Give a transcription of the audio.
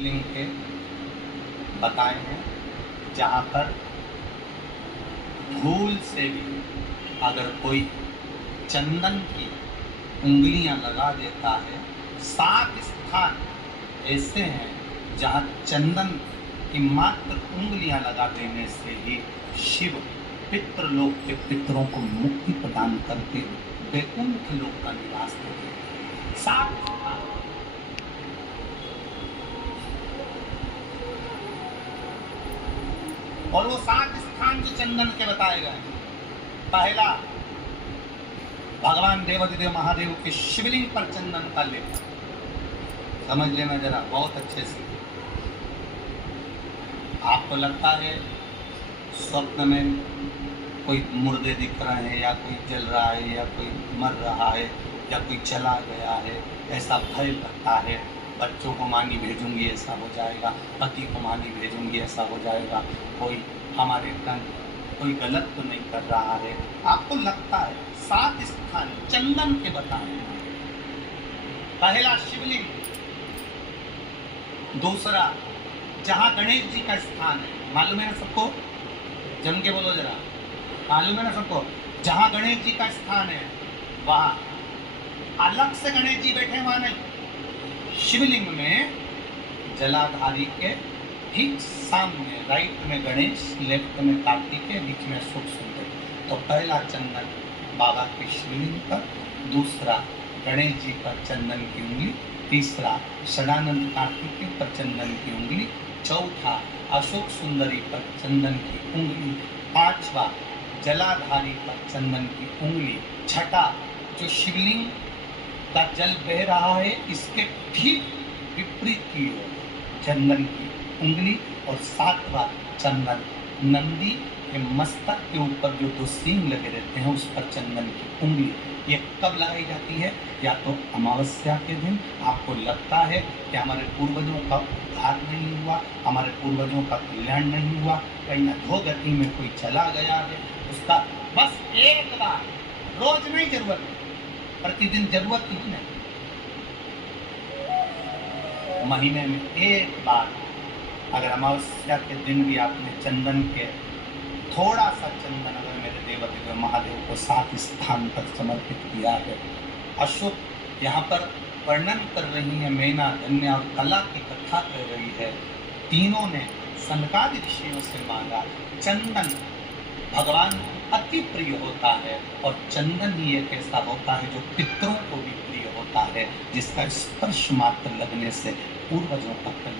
शिवलिंग के बताए हैं जहाँ पर भूल से भी अगर कोई चंदन की उंगलियां लगा देता है, 7 स्थान ऐसे हैं जहाँ चंदन की मात्र उंगलियां लगा देने से ही शिव पितृलोक के पितरों को मुक्ति प्रदान करके वैकुंठ लोक का निवास करते हैं। 7 स्थान। और वो 7 स्थान जो चंदन के बताए गए, पहला भगवान देवाधिदेव महादेव के शिवलिंग पर चंदन का लेप। समझ लेना जरा बहुत अच्छे से। आपको लगता है स्वप्न में कोई मुर्दे दिख रहे हैं, या कोई जल रहा है, या कोई मर रहा है, या कोई चला गया है, ऐसा भय लगता है। बच्चों को मानी भेजूंगी ऐसा हो जाएगा, पति को मानी भेजूंगी ऐसा हो जाएगा, कोई हमारे तंग कोई गलत तो नहीं कर रहा है। आपको लगता है 7 स्थान चंदन के बताए। पहला शिवलिंग, दूसरा जहां गणेश जी का स्थान है, मालूम है ना सबको? जम के बोलो जरा, मालूम है ना सबको? जहां गणेश जी का स्थान है वहां अलग से गणेश जी बैठे, वहां नहीं। शिवलिंग में जलाधारी के ठीक सामने राइट में गणेश, लेफ्ट में कार्तिकेय, बीच में सुख सुंदर। तो पहला चंदन बाबा के शिवलिंग पर, दूसरा गणेश जी पर चंदन की उंगली, तीसरा षडानंद कार्तिकेय पर चंदन की उंगली, चौथा अशोक सुंदरी पर चंदन की उंगली, पांचवा जलाधारी पर चंदन की उंगली, छठा जो शिवलिंग का जल बह रहा है इसके ठीक विपरीत की ओर चंदन की उंगली, और 7वां चंदन नंदी के मस्तक के ऊपर जो 2 सींग लगे रहते हैं उस पर चंदन की उंगली। ये कब लगाई जाती है? या तो अमावस्या के दिन। आपको लगता है कि हमारे पूर्वजों का उद्धार नहीं हुआ, हमारे पूर्वजों का कल्याण नहीं हुआ, कहीं अधोगति में कोई चला गया है, उसका बस एक बार, रोज नहीं जरूरत, प्रतिदिन जरूरत ही नहीं, महीने में एक बार अगर अमावस्या के दिन भी आपने चंदन के थोड़ा सा चंदन अगर मेरे देवाधिदेव महादेव को 7 स्थान पर समर्पित किया है। अशोक यहाँ पर वर्णन कर रही है, मैना, धन्या और कला की कथा कर रही है। तीनों ने सनकादि ऋषियों से मांगा। चंदन भगवान अति प्रिय होता है, और चंदन ही एक ऐसा होता है जो पितरों को भी प्रिय होता है, जिसका स्पर्श मात्र लगने से पूर्वजों का कल्याण